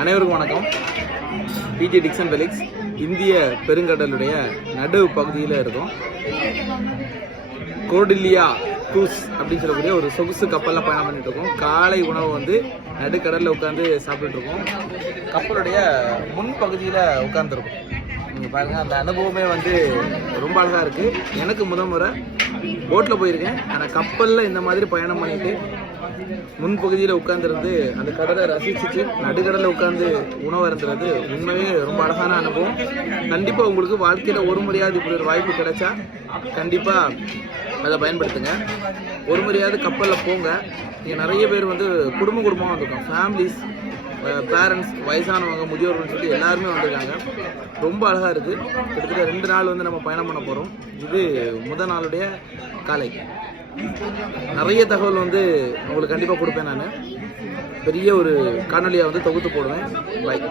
அனைவருக்கும் வணக்கம். PJ Dixon Felix இந்திய பெருங்கடலுடைய நடு பகுதியில் இருக்கும். கோர்டில்லியா க்ரூஸ் அப்படின்னு சொல்லக்கூடிய ஒரு சொகுசு கப்பலில் பயணம் பண்ணிட்டு இருக்கோம். காலை உணவு வந்து நடுக்கடலில் உட்காந்து சாப்பிட்டுட்டு இருக்கோம். கப்பலுடைய முன்பகுதியில் உட்காந்துருக்கும். நீங்கள் பாருங்கள், அந்த அனுபவமே வந்து ரொம்ப அழகாக இருக்குது. எனக்கு முறை போட்டில் போயிருக்கேன், ஆனால் கப்பலில் இந்த மாதிரி பயணம் பண்ணிட்டு முன்பகுதியில் உட்காந்துருந்து அந்த கடலை ரசிச்சுட்டு நடுக்கடலில் உட்காந்து உணவு இருந்துறது உண்மையே ரொம்ப அழகான அனுபவம். கண்டிப்பாக உங்களுக்கு வாழ்க்கையில் ஒரு முறையாவது இப்படி ஒரு வாய்ப்பு கிடைச்சா கண்டிப்பாக அதை பயன்படுத்துங்க. ஒரு முறையாவது கப்பலில் போங்க. இங்கே நிறைய பேர் வந்து குடும்பமாக வந்திருக்கோம். ஃபேமிலிஸ், பேரண்ட்ஸ், வயசானவங்க, முதியோர்கள்னு சொல்லி எல்லாருமே வந்திருக்காங்க. ரொம்ப அழகாக இருக்குது. கிட்டத்தட்ட 2 நாள் வந்து நம்ம பயணம் பண்ண போகிறோம். இது முதல் நாளுடைய காலை. நிறைய தகவல் வந்து உங்களுக்கு கண்டிப்பாக கொடுப்பேன். நான் பெரிய ஒரு காணொலியாக வந்து தொகுத்து போடுவேன். பாய்.